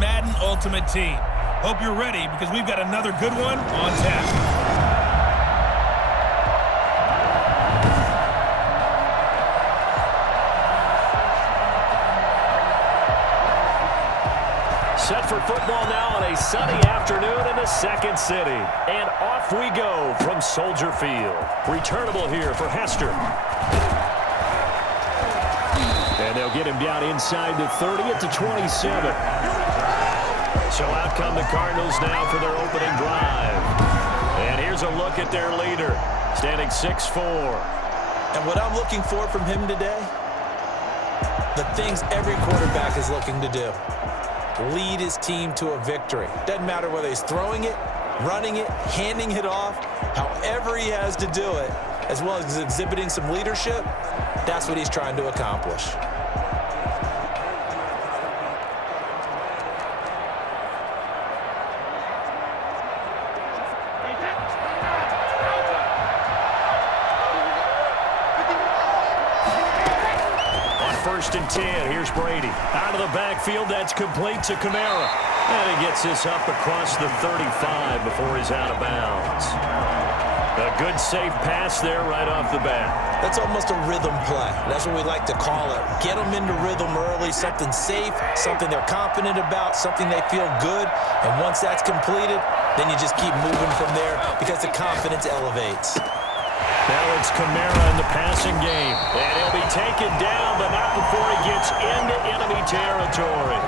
Madden Ultimate Team. Hope you're ready because we've got another good one on tap. Set for football now on a sunny afternoon in the second city. And off we go from Soldier Field. Returnable here for Hester. And they'll get him down inside the 30 at the 27. So out come the Cardinals now for their opening drive. And here's a look at their leader, standing 6'4". And what I'm looking for from him today, the things every quarterback is looking to do. Lead his team to a victory. Doesn't matter whether he's throwing it, running it, handing it off, however he has to do it, as well as exhibiting some leadership, that's what he's trying to accomplish. First and 10, here's Brady. Out of the backfield, that's complete to Kamara. And he gets this up across the 35 before he's out of bounds. A good safe pass there right off the bat. That's almost a rhythm play. That's what we like to call it. Get them into rhythm early, something safe, something they're confident about, something they feel good. And once that's completed, then you just keep moving from there because the confidence elevates. Now it's Kamara in the passing game. And he'll be taken down, but not before he gets into enemy territory.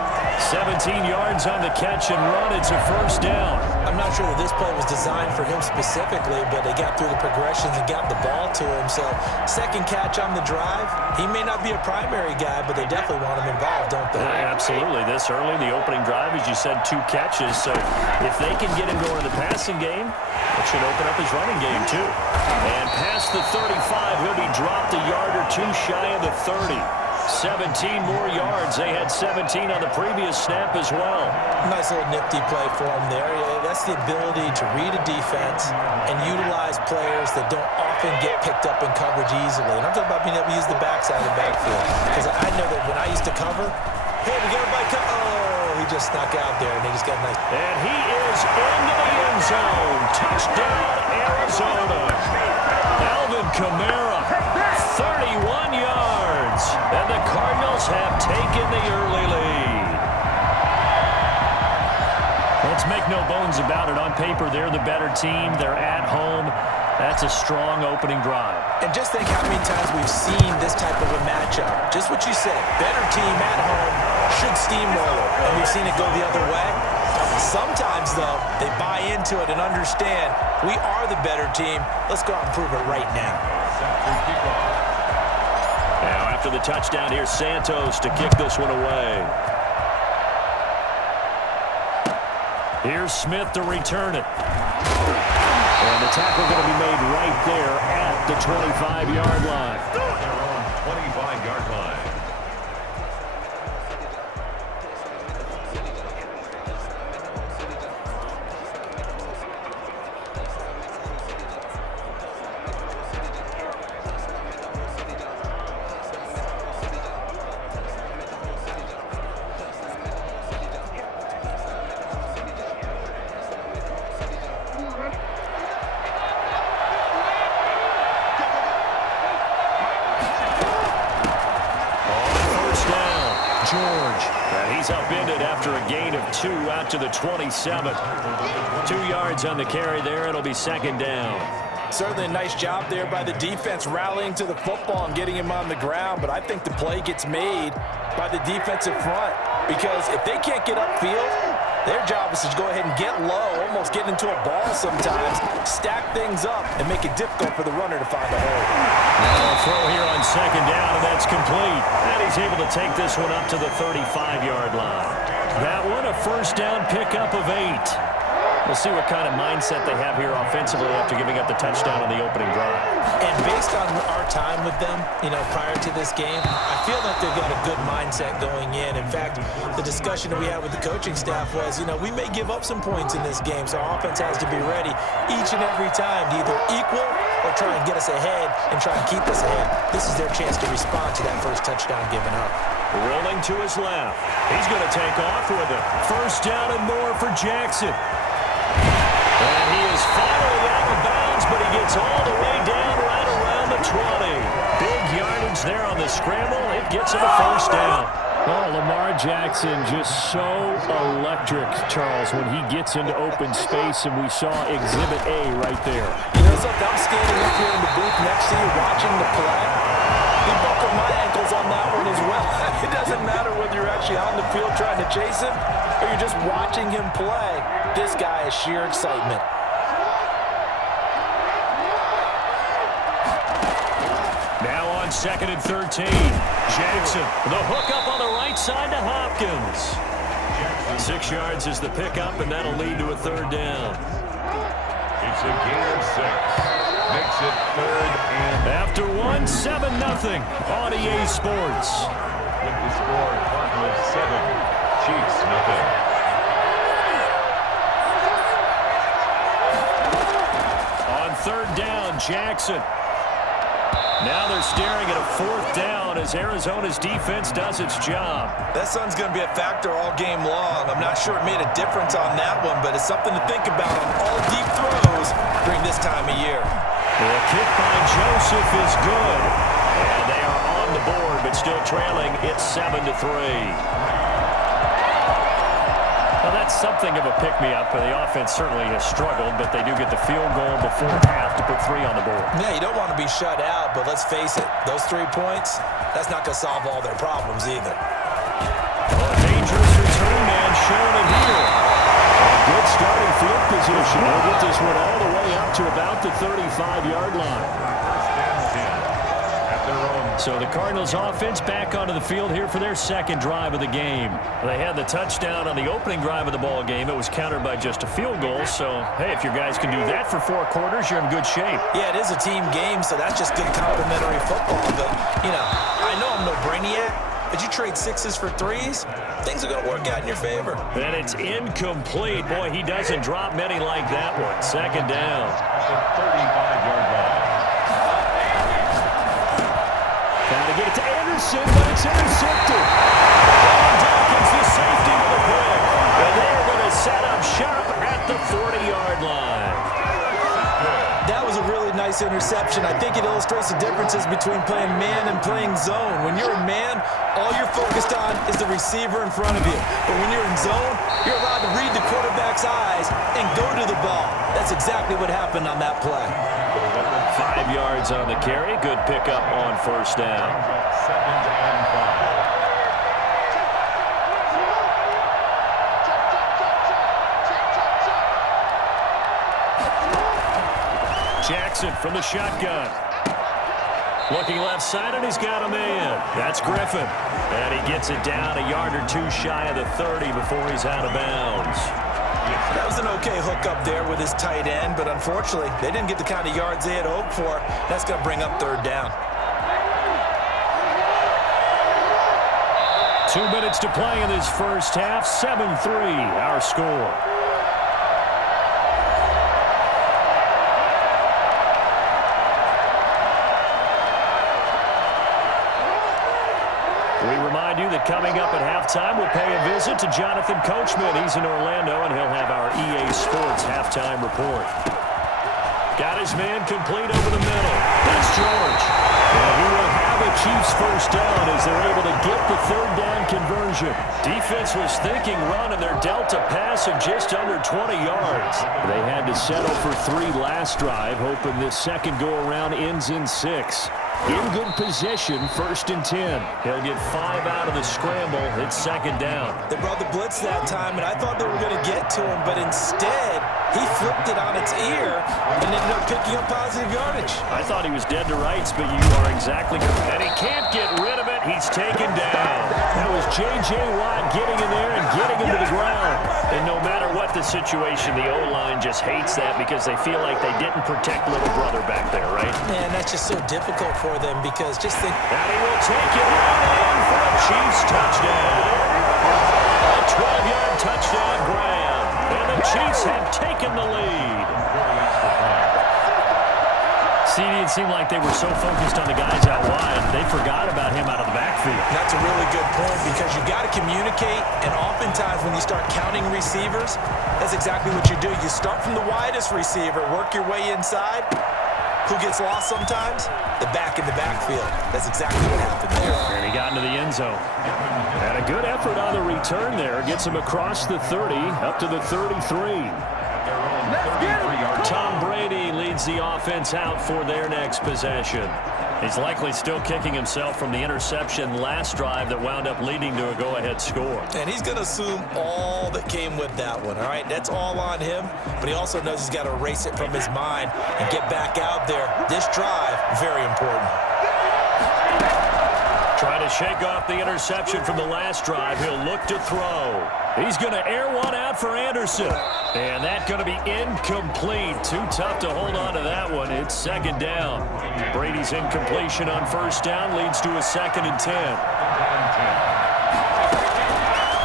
17 yards on the catch and run. It's a first down. I'm not sure that this play was designed for him specifically, but they got through the progressions and got the ball to him. So second catch on the drive. He may not be a primary guy, but they definitely want him involved, don't they? Yeah, absolutely. This early, the opening drive, as you said, 2 catches. So if they can get him going in the passing game, it should open up his running game too. And past the 35, he'll be dropped a yard or two shy of the 30. 17 more yards. They had 17 on the previous snap as well. Nice little nifty play for him there. That's the ability to read a defense and utilize players that don't often get picked up in coverage easily. And I'm talking about being able to use the backside of the backfield. Because I know that when I used to cover, hey, we got a bike. Oh, he just snuck out there, and he just got a nice. And he is into the end zone. Touchdown, Arizona. Alvin Kamara, 31 yards. And the Cardinals have taken the early lead. Let's make no bones about it. On paper, they're the better team. They're at home. That's a strong opening drive. And just think how many times we've seen this type of a matchup. Just what you said. Better team at home should steamroll it. And we've seen it go the other way. Sometimes, though, they buy into it and understand we are the better team. Let's go out and prove it right now. Now, after the touchdown, here's Santos to kick this one away. Here's Smith to return it. And the tackle going to be made right there at the 25-yard line. They're on 25-yard line. He's upended after a gain of 2 out to the 27. 2 yards on the carry there. It'll be second down. Certainly a nice job there by the defense rallying to the football and getting him on the ground, but I think the play gets made by the defensive front because if they can't get upfield, their job is to go ahead and get low, almost get into a ball sometimes, stack things up, and make it difficult for the runner to find a hole. Now a throw here on second down, and that's complete. And he's able to take this one up to the 35-yard line. That one a first down pickup of 8. We'll see what kind of mindset they have here offensively after giving up the touchdown on the opening drive. And based on our time with them, prior to this game, I feel like they've got a good mindset going in. In fact, the discussion that we had with the coaching staff was, we may give up some points in this game, so our offense has to be ready each and every time to either equal or try and get us ahead and try and keep us ahead. This is their chance to respond to that first touchdown given up. Rolling to his left. He's going to take off with it. First down and more for Jackson. And he is finally out of bounds, but he gets all the way down right around the 20. Big yardage there on the scramble. It gets him a first down. Oh, Lamar Jackson just so electric, Charles, when he gets into open space, and we saw Exhibit A right there. You know something? I'm standing up here in the booth next to you watching the play. He buckled my ankles on that one as well. It doesn't matter whether you're actually on the field trying to chase him or you're just watching him play. This guy is sheer excitement. Now on 2nd and 13. Jackson, the hook up on the right side to Hopkins. 6 yards is the pickup, and that'll lead to a third down. It's a gain of 6. Makes it 3rd and... After 1, 7-0 on EA Sports. With the score, Cardinals 7, Chiefs nothing. On 3rd down, Jackson. Now they're staring at a 4th down as Arizona's defense does its job. That sun's going to be a factor all game long. I'm not sure it made a difference on that one, but it's something to think about on all deep throws during this time of year. The kick by Joseph is good. And they are on the board, but still trailing. It's 7-3. Well, that's something of a pick-me-up. The offense certainly has struggled, but they do get the field goal before half to put 3 on the board. Yeah, you don't want to be shut out, but let's face it, those 3 points, that's not going to solve all their problems either. A dangerous return man shown in here. A good starting field position. He'll get this one all the way up to about the 35-yard line. So the Cardinals offense back onto the field here for their 2nd drive of the game. They had the touchdown on the opening drive of the ball game. It was countered by just a field goal. So, hey, if your guys can do that for 4 quarters, you're in good shape. Yeah, it is a team game, so that's just good complimentary football. But, you know, I know I'm no brainiac, but you trade 6s for 3s, things are going to work out in your favor. And it's incomplete. Boy, he doesn't drop many like that one. 2nd down. The 35-yard line. Got to get it to Anderson, but it's intercepted. And Dawkins, the safety with a pick. And they're going to set up shop at the 40-yard line. That was a really nice interception. I think it illustrates the differences between playing man and playing zone. When you're in man, all you're focused on is the receiver in front of you. But when you're in zone, you're allowed to read the quarterback's eyes and go to the ball. That's exactly what happened on that play. 5 yards on the carry. Good pickup on 1st down. 2nd and 5. Jackson from the shotgun. Looking left side, and he's got a man. That's Griffin. And he gets it down a yard or 2 shy of the 30 before he's out of bounds. That was an okay hookup there with his tight end, but unfortunately, they didn't get the kind of yards they had hoped for. That's going to bring up 3rd down. 2 minutes to play in this first half. 7-3, our score. We remind you that coming up at halftime, we'll pay a visit to Jonathan Coachman. He's in Orlando, and he'll have our EA Sports halftime report. Got his man complete over the middle. That's George. And he will have a Chiefs first down as they're able to get the 3rd down conversion. Defense was thinking run, and they're dealt a pass of just under 20 yards. They had to settle for 3 last drive, hoping this second go-around ends in 6. In good position, 1st and 10. He'll get 5 out of the scramble. It's 2nd down. They brought the blitz that time, and I thought they were going to get to him, but instead, he flipped it on its ear and ended up picking up positive yardage. I thought he was dead to rights, but you are exactly correct. And he can't get rid of it. He's taken down. That was J.J. Watt getting in there and getting him to the ground. And no matter what the situation, the O-line just hates that because they feel like they didn't protect little brother back there, right? Man, that's just so difficult for them because just think... And he will take it right in for a Chiefs touchdown. A 12-yard touchdown grab. And the Chiefs have taken the lead. CD, it seemed like they were so focused on the guys out wide, they forgot about him out of the backfield. That's a really good point because you got to communicate, and oftentimes when you start counting receivers, that's exactly what you do. You start from the widest receiver, work your way inside. Who gets lost sometimes? The back in the backfield. That's exactly what happened there. And he got into the end zone. And a good effort on the return there. Gets him across the 30, up to the 33. Tom Brady leads the offense out for their next possession. He's likely still kicking himself from the interception last drive that wound up leading to a go-ahead score. And he's going to assume all that came with that one, all right? That's all on him, but he also knows he's got to erase it from his mind and get back out there. This drive, very important. Trying to shake off the interception from the last drive. He'll look to throw. He's going to air one out for Anderson. And that's going to be incomplete. Too tough to hold on to that one. It's second down. Brady's incompletion on first down leads to a 2nd and 10.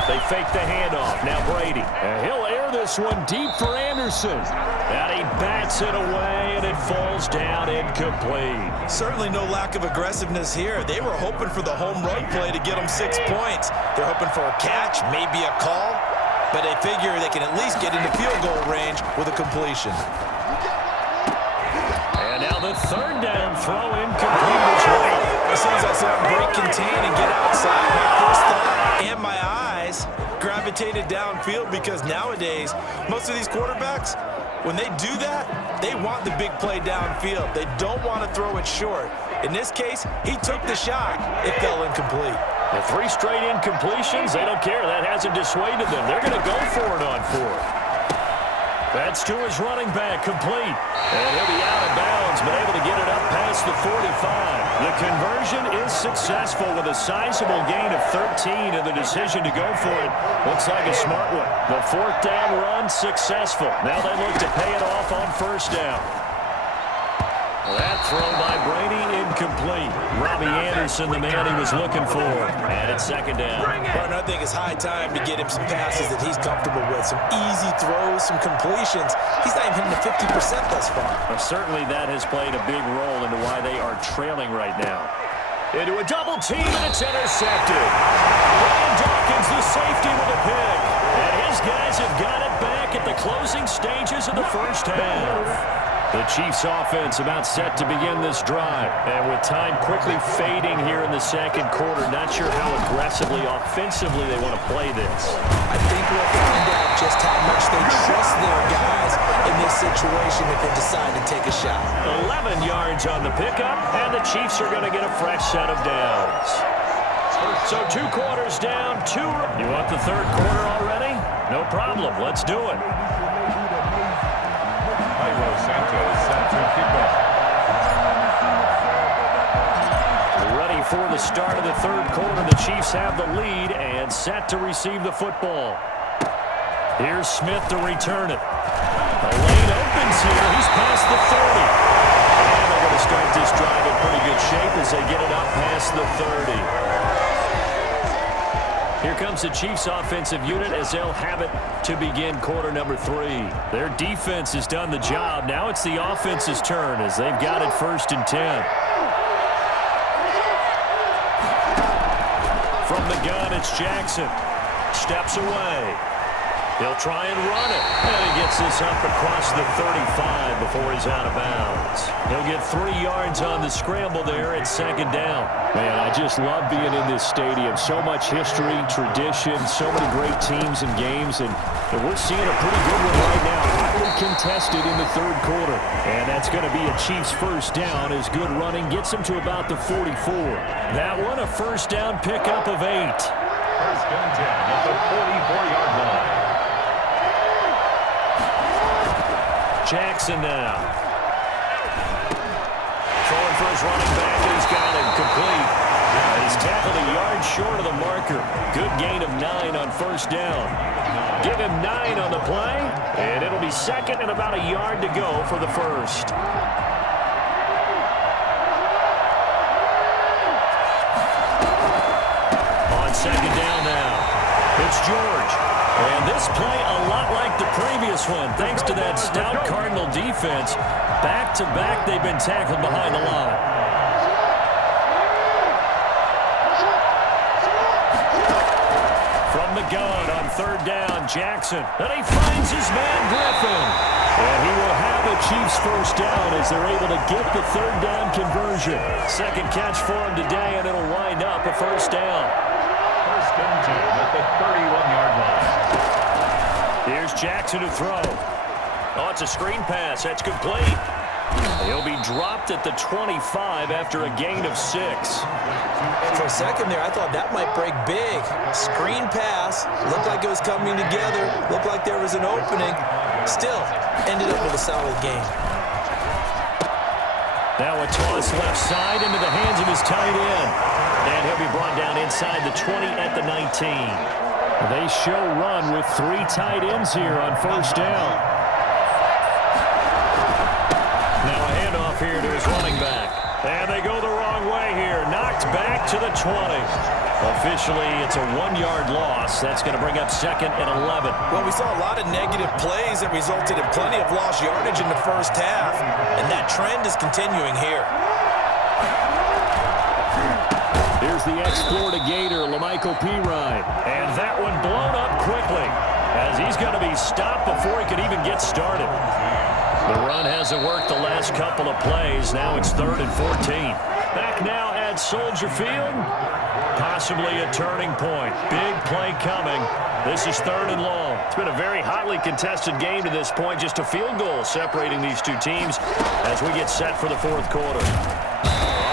They fake the handoff. Now Brady. And he'll air this one deep for Anderson. And he bats it away, and it falls down incomplete. Certainly no lack of aggressiveness here. They were hoping for the home run play to get them 6 points. They're hoping for a catch, maybe a call, but they figure they can at least get into field goal range with a completion. And now the 3rd down throw incomplete as well. As soon as I saw him break contain and get outside, my first thought and my eyes gravitated downfield because nowadays, most of these quarterbacks, when they do that, they want the big play downfield. They don't want to throw it short. In this case, he took the shot. It fell incomplete. The 3 straight incompletions, they don't care. That hasn't dissuaded them. They're going to go for it on 4th. That's to his running back, complete. And he'll be out of bounds, but able to get it up past the 45. The conversion is successful with a sizable gain of 13, and the decision to go for it looks like a smart one. The 4th down run successful. Now they look to pay it off on first down. That throw by Brady incomplete. Robbie Anderson, the man he was looking for. And it's second down. Partner, I think it's high time to get him some passes that he's comfortable with. Some easy throws, some completions. He's not even hitting the 50% thus far. Well, certainly that has played a big role into why they are trailing right now. Into a double team, and it's intercepted. Brian Dawkins, the safety with a pick. And his guys have got it back at the closing stages of the first half. The Chiefs offense about set to begin this drive. And with time quickly fading here in the second quarter, not sure how aggressively, offensively they want to play this. I think we'll find out just how much they trust their guys in this situation if they decide to take a shot. 11 yards on the pickup, and the Chiefs are going to get a fresh set of downs. So 2 quarters down, 2. You want the 3rd quarter already? No problem. Let's do it. Ready for the start of the 3rd quarter. The Chiefs have the lead and set to receive the football. Here's Smith to return it. The lane opens here. He's past the 30. And they're going to start this drive in pretty good shape as they get it up past the 30. Here comes the Chiefs offensive unit as they'll have it to begin quarter number 3. Their defense has done the job. Now it's the offense's turn as they've got it 1st and 10. From the gun, it's Jackson. Steps away. He'll try and run it. And he gets this up across the 35 before he's out of bounds. He'll get 3 yards on the scramble there at second down. Man, I just love being in this stadium. So much history, tradition, so many great teams and games. And we're seeing a pretty good one right now. Highly contested in the 3rd quarter. And that's going to be a Chiefs first down as good running gets him to about the 44. That one, a first down pickup of 8. First and 10 at the 44-yard line. Jackson now. Throwing for his running back, and he's got it complete. And he's tackled a yard short of the marker. Good gain of 9 on first down. Give him 9 on the play, and it'll be second and about a yard to go for the first. On second down now, it's George. And this play, a lot like the previous this one. Thanks to that stout Cardinal defense, back-to-back they've been tackled behind the line. From the gun on third down, Jackson. And he finds his man, Griffin. And he will have a Chiefs first down as they're able to get the third down conversion. Second catch for him today, and it'll wind up a first down. First and 10 at the 31-yard line. Here's Jackson to throw. Oh, it's a screen pass. That's complete. He'll be dropped at the 25 after a gain of 6. For a second there, I thought that might break big. Screen pass. Looked like it was coming together. Looked like there was an opening. Still, ended up with a solid game. Now a toss left side into the hands of his tight end. And he'll be brought down inside the 20 at the 19. They show run with 3 tight ends here on first down. Now a handoff here to his running back. And they go the wrong way here. Knocked back to the 20. Officially, it's a 1-yard loss. That's going to bring up second and 11. Well, we saw a lot of negative plays that resulted in plenty of lost yardage in the first half, and that trend is continuing here. Here's the ex-Florida Gator, Lamichael Pirine. And that one blown up quickly as he's going to be stopped before he could even get started. The run hasn't worked the last couple of plays. Now it's 3rd and 14. Back now at Soldier Field. Possibly a turning point. Big play coming. This is 3rd and long. It's been a very hotly contested game to this point. Just a field goal separating these two teams as we get set for the 4th quarter.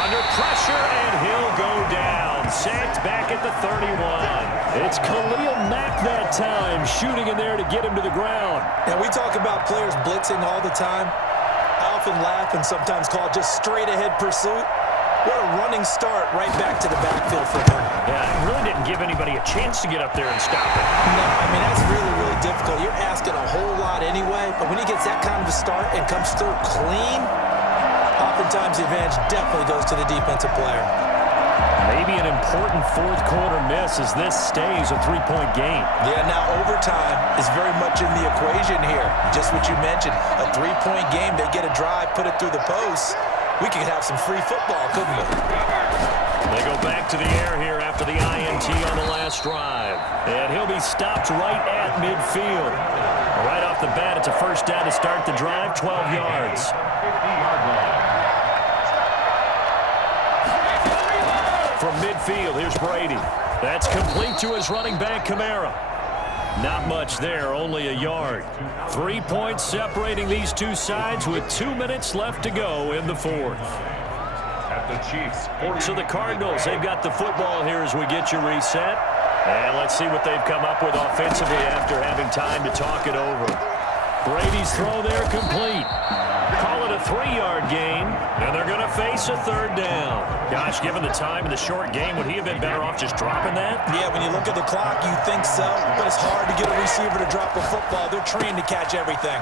Under pressure, and he'll go down. Sacked back at the 31. It's Khalil Mack that time, shooting in there to get him to the ground. Now, we talk about players blitzing all the time. I often laugh and sometimes call it just straight-ahead pursuit. What a running start right back to the backfield for him. Yeah, it really didn't give anybody a chance to get up there and stop it. No, I mean, that's really, really difficult. You're asking a whole lot anyway, but when he gets that kind of a start and comes through clean, oftentimes the advantage definitely goes to the defensive player. Maybe an important 4th quarter miss as this stays a 3-point game. Yeah, now overtime is very much in the equation here. Just what you mentioned, a 3-point game. They get a drive, put it through the post. We could have some free football, couldn't we? They go back to the air here after the INT on the last drive. And he'll be stopped right at midfield. Right off the bat, it's a first down to start the drive, 12 yards. 50-yard line. From midfield, here's Brady. That's complete to his running back, Kamara. Not much there, only a yard. 3 points separating these two sides with 2 minutes left to go in the 4th. At the Chiefs. So the Cardinals, they've got the football here as we get you reset. And let's see what they've come up with offensively after having time to talk it over. Brady's throw there complete. Call it a 3-yard gain, and they're going to face a 3rd down. Gosh, given the time in the short game, would he have been better off just dropping that? Yeah, when you look at the clock, you think so, but it's hard to get a receiver to drop a football. They're trained to catch everything.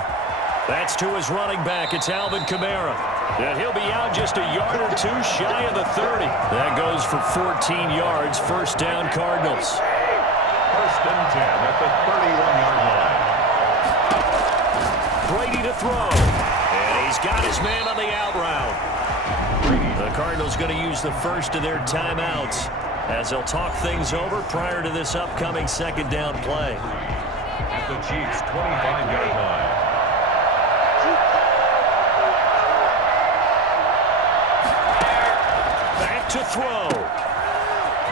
That's to his running back. It's Alvin Kamara. And he'll be out just a yard or 2 shy of the 30. That goes for 14 yards. First down, Cardinals. First and 10 at the 31-yard line. Brady to throw. And he's got his man on the out route. The Cardinals going to use the first of their timeouts as they'll talk things over prior to this upcoming 2nd down play. At the Chiefs' 25-yard line. Back to throw.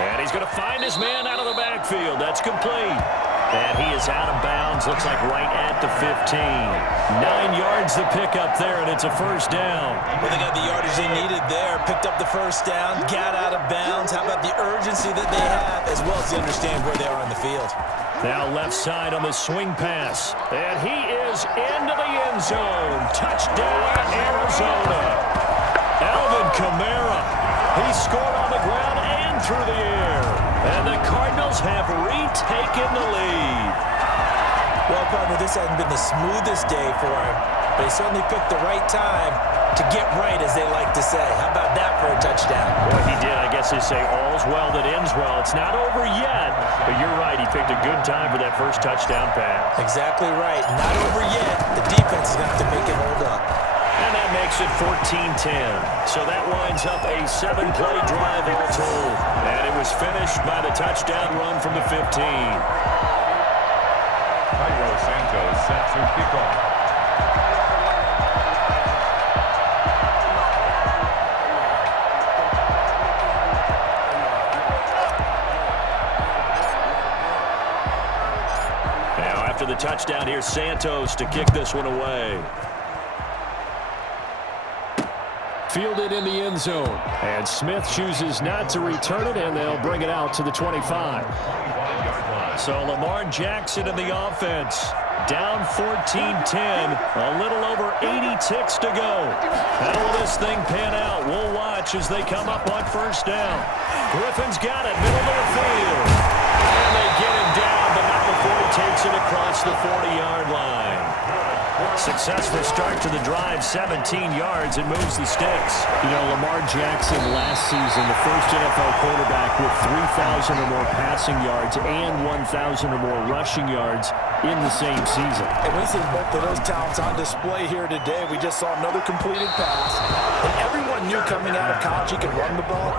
And he's going to find his man out of the backfield. That's complete. And he is out of bounds. Looks like right at the 15. 9 yards to pick up there, and it's a first down. Well, they got the yardage they needed there. Picked up the first down, got out of bounds. How about the urgency that they have, as well as they understand where they are on the field. Now left side on the swing pass. And he is into the end zone. Touchdown, Arizona. Alvin Kamara. He scored on the ground and through the air. And the Cardinals have retaken the lead. Well, partner, this hasn't been the smoothest day for him, but he certainly picked the right time to get right, as they like to say. How about about that for a touchdown? Well, he did. I guess they say all's well that ends well. It's not over yet, but you're right. He picked a good time for that first touchdown pass. Exactly right. Not over yet. The defense is going to have to make it hold up. And that makes it 14-10. So that winds up a 7-play drive all told. And it was finished by the touchdown run from the 15. Cairo Santos set to kick off. Now after the touchdown, here's Santos to kick this one away. Fielded in the end zone. And Smith chooses not to return it, and they'll bring it out to the 25. So Lamar Jackson in the offense. Down 14-10. A little over 80 ticks to go. How will this thing pan out? We'll watch as they come up on first down. Griffin's got it, middle of the field. And they get him down, but not before he takes it across the 40-yard line. Successful start to the drive, 17 yards, and moves the sticks. You know, Lamar Jackson last season, the first NFL quarterback with 3,000 or more passing yards and 1,000 or more rushing yards in the same season. And we see both of those talents on display here today. We just saw another completed pass. And everyone knew coming out of college he could run the ball.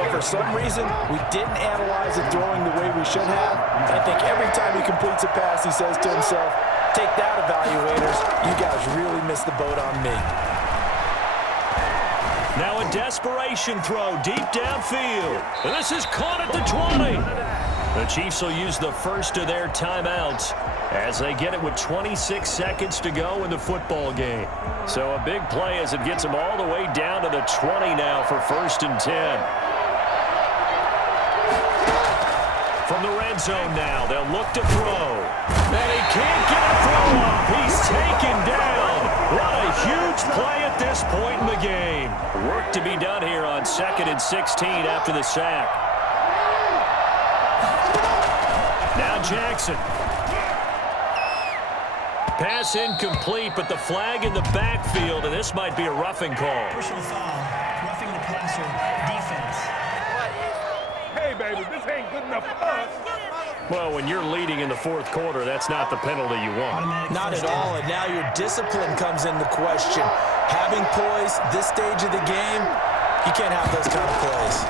But for some reason, we didn't analyze it throwing the way we should have. And I think every time he completes a pass, he says to himself, take that, evaluators. You guys really missed the boat on me. Now a desperation throw deep downfield. And this is caught at the 20. The Chiefs will use the first of their timeouts as they get it with 26 seconds to go in the football game. So a big play as it gets them all the way down to the 20 now for 1st and 10. From the red zone now, they'll look to throw. And he can't get a throw up. He's taken down. What a huge play at this point in the game. Work to be done here on 2nd and 16 after the sack. Now Jackson. Pass incomplete, but the flag in the backfield, and this might be a roughing call. Personal foul, roughing the passer, defense. Hey, baby, this ain't good enough for us. Well, when you're leading in the 4th quarter, that's not the penalty you want. Not at all, and now your discipline comes into question. Having poise this stage of the game, you can't have those kind of plays.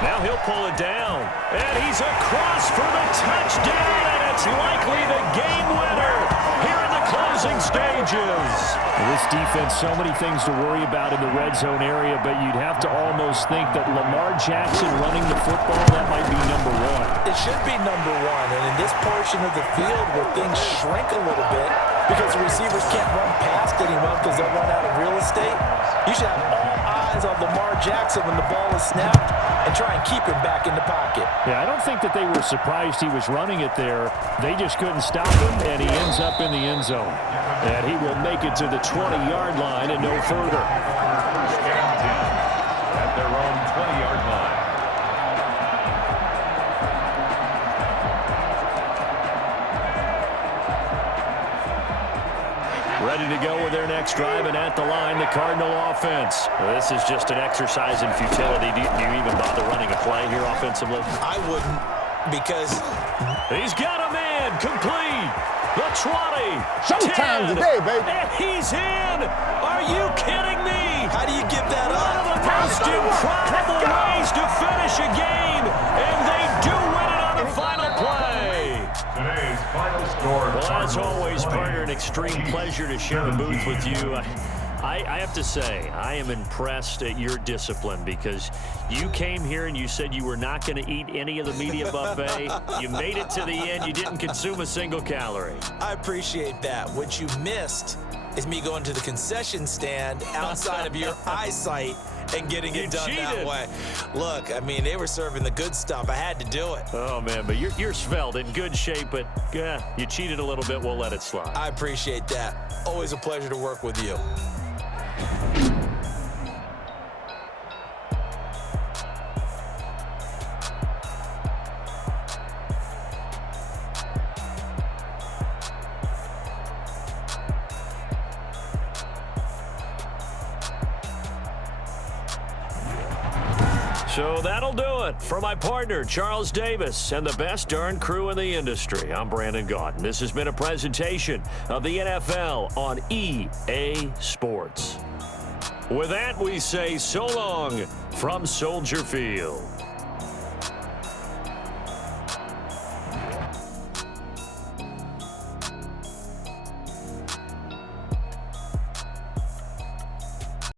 Now he'll pull it down, and he's across for the touchdown, and it's likely the game winner here in the closing stages. This defense, so many things to worry about in the red zone area, but you'd have to almost think that Lamar Jackson running the football, that might be number one. It should be number one, and in this portion of the field where things shrink a little bit because the receivers can't run past anyone because they'll run out of real estate, you should have all eyes on Lamar Jackson when the ball is snapped and try and keep him back in the pocket. Yeah, I don't think that they were surprised he was running it there. They just couldn't stop him, and he ends up in the end zone. And he will make it to the 20-yard line and no further. At their own 20-yard line. Ready to go with their next drive, and at the line, the Cardinal offense. This is just an exercise in futility. Do you even bother running a play here offensively? I wouldn't, because He's got a man complete. The 20. Showtime 10, today, baby. And he's in. Are you kidding me? how do you give that One of up? the most improbable ways to finish a game, and they do win it on the final play. Today's final score. Well, as always, partner, an extreme pleasure to share a booth with you. I have to say, I am impressed at your discipline because you came here and you said you were not going to eat any of the media buffet. You made it to the end. You didn't consume a single calorie. I appreciate that. What you missed is me going to the concession stand outside of your eyesight and getting it done that cheated. way. Look, I mean, they were serving the good stuff. I had to do it. Oh, man, but you're svelte, in good shape, but you cheated a little bit. We'll let it slide. I appreciate that. Always a pleasure to work with you. So that'll do it. For my partner, Charles Davis, and the best darn crew in the industry, I'm Brandon Gaudin. This has been a presentation of the NFL on EA Sports. With that, we say so long from Soldier Field.